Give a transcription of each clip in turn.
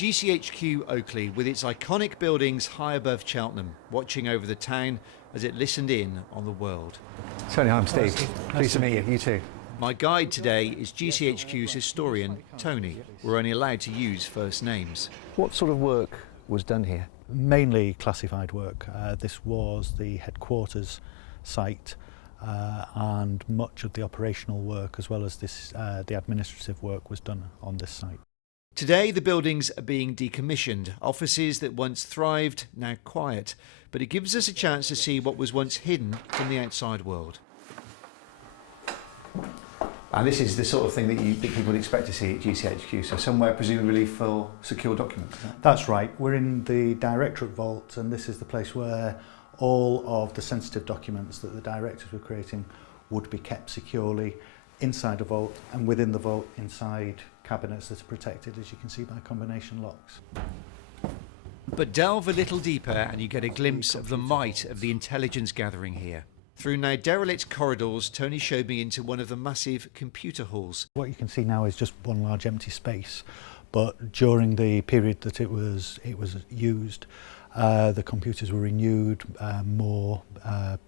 GCHQ Oakley, with its iconic buildings high above Cheltenham, watching over the town as it listened in on the world. Tony, I'm Steve. Pleased to meet you. You too. My guide today is GCHQ's historian, Tony. We're only allowed to use first names. What sort of work was done here? Mainly classified work. This was the headquarters site, and much of the operational work as well as the administrative work was done on this site. Today the buildings are being decommissioned, offices that once thrived, now quiet, but it gives us a chance to see what was once hidden from the outside world. And this is the sort of thing that people would expect to see at GCHQ, so somewhere presumably for secure documents. That's right. We're in the Directorate Vault, and this is the place where all of the sensitive documents that the directors were creating would be kept securely inside a vault, and within the vault inside cabinets that are protected, as you can see, by combination locks. But delve a little deeper and you get a glimpse of the might of the intelligence gathering here. Through now derelict corridors, Tony showed me into one of the massive computer halls. What you can see now is just one large empty space, but during the period that it was used, the computers were renewed, more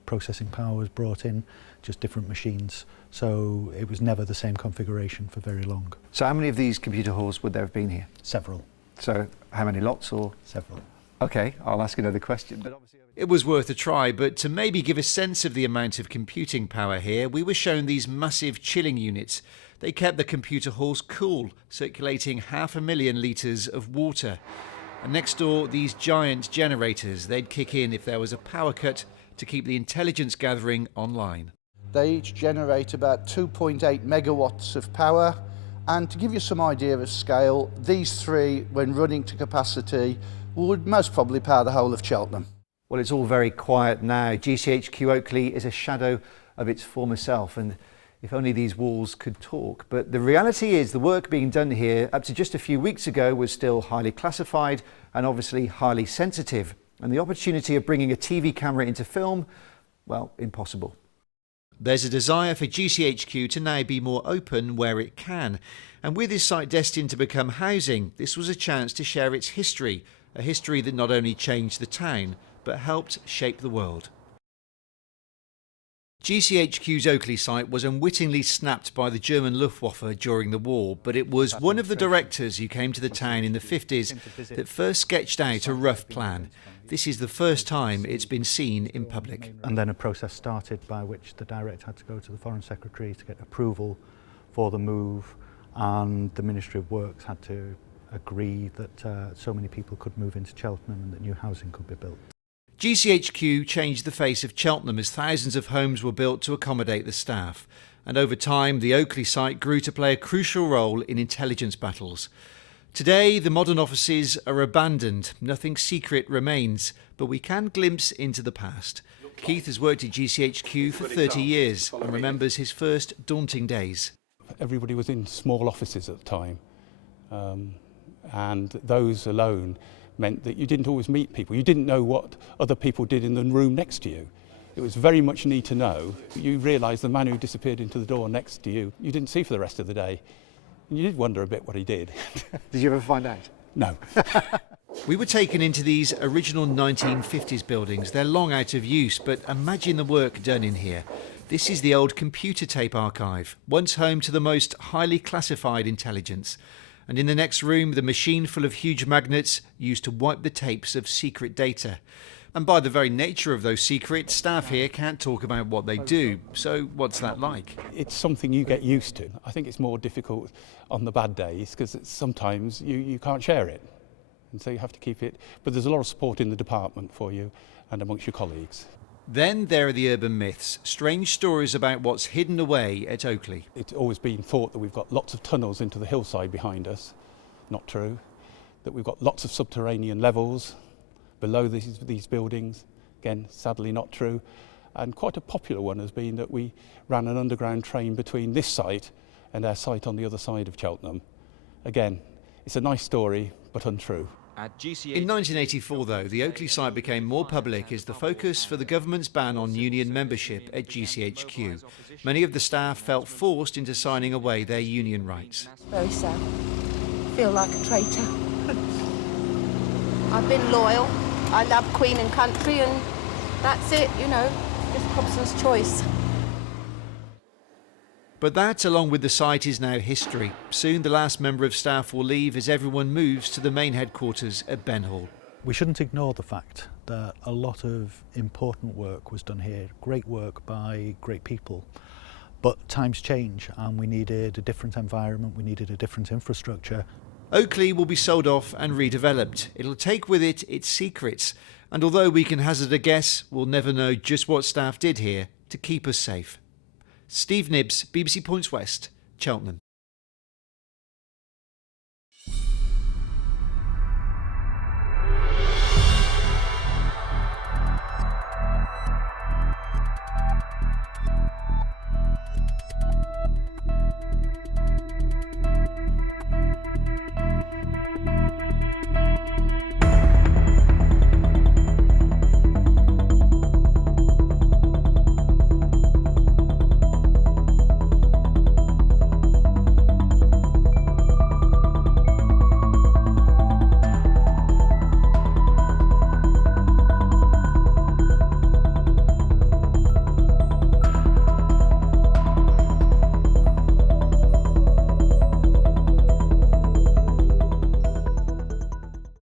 processing power was brought in, just different machines. So it was never the same configuration for very long. So how many of these computer halls would there have been here? Several. So how many lots or? Several. Okay, I'll ask another question. But obviously it was worth a try, but to maybe give a sense of the amount of computing power here, we were shown these massive chilling units. They kept the computer halls cool, circulating 500,000 litres of water. And next door, these giant generators, they'd kick in if there was a power cut to keep the intelligence gathering online. They each generate about 2.8 megawatts of power, and to give you some idea of scale, these three, when running to capacity, would most probably power the whole of Cheltenham. Well, it's all very quiet now. GCHQ Oakley is a shadow of its former self, and if only these walls could talk. But the reality is the work being done here up to just a few weeks ago was still highly classified and obviously highly sensitive. And the opportunity of bringing a TV camera into film, well, impossible. There's a desire for GCHQ to now be more open where it can. And with this site destined to become housing, this was a chance to share its history, a history that not only changed the town, but helped shape the world. GCHQ's Oakley site was unwittingly snapped by the German Luftwaffe during the war, but it was one of the directors who came to the town in the 50s that first sketched out a rough plan. This is the first time it's been seen in public. And then a process started by which the director had to go to the Foreign Secretary to get approval for the move, and the Ministry of Works had to agree that so many people could move into Cheltenham and that new housing could be built. GCHQ changed the face of Cheltenham as thousands of homes were built to accommodate the staff. And over time, the Oakley site grew to play a crucial role in intelligence battles. Today, the modern offices are abandoned. Nothing secret remains, but we can glimpse into the past. Keith has worked at GCHQ for 30 years and remembers his first daunting days. Everybody was in small offices at the time, and those alone meant that you didn't always meet people. You didn't know what other people did in the room next to you. It was very much need to know. You realised the man who disappeared into the door next to you, you didn't see for the rest of the day. And you did wonder a bit what he did. Did you ever find out? No. We were taken into these original 1950s buildings. They're long out of use, but imagine the work done in here. This is the old computer tape archive, once home to the most highly classified intelligence. And in the next room, the machine full of huge magnets used to wipe the tapes of secret data. And by the very nature of those secrets, staff here can't talk about what they do. So what's that like? It's something you get used to. I think it's more difficult on the bad days because sometimes you can't share it. And so you have to keep it. But there's a lot of support in the department for you and amongst your colleagues. Then there are the urban myths, strange stories about what's hidden away at Oakley. It's always been thought that we've got lots of tunnels into the hillside behind us. Not true. That we've got lots of subterranean levels below these buildings. Again, sadly not true. And quite a popular one has been that we ran an underground train between this site and our site on the other side of Cheltenham. Again, it's a nice story, but untrue. In 1984, though, the Oakley site became more public as the focus for the government's ban on union membership at GCHQ. Many of the staff felt forced into signing away their union rights. Very sad. Feel like a traitor. I've been loyal. I love Queen and country, and that's it, you know, just Hobson's choice. But that, along with the site, is now history. Soon the last member of staff will leave as everyone moves to the main headquarters at Ben Hall. We shouldn't ignore the fact that a lot of important work was done here, great work by great people. But times change and we needed a different environment, we needed a different infrastructure. Oakley will be sold off and redeveloped. It'll take with it its secrets. And although we can hazard a guess, we'll never know just what staff did here to keep us safe. Steve Nibbs, BBC Points West, Cheltenham.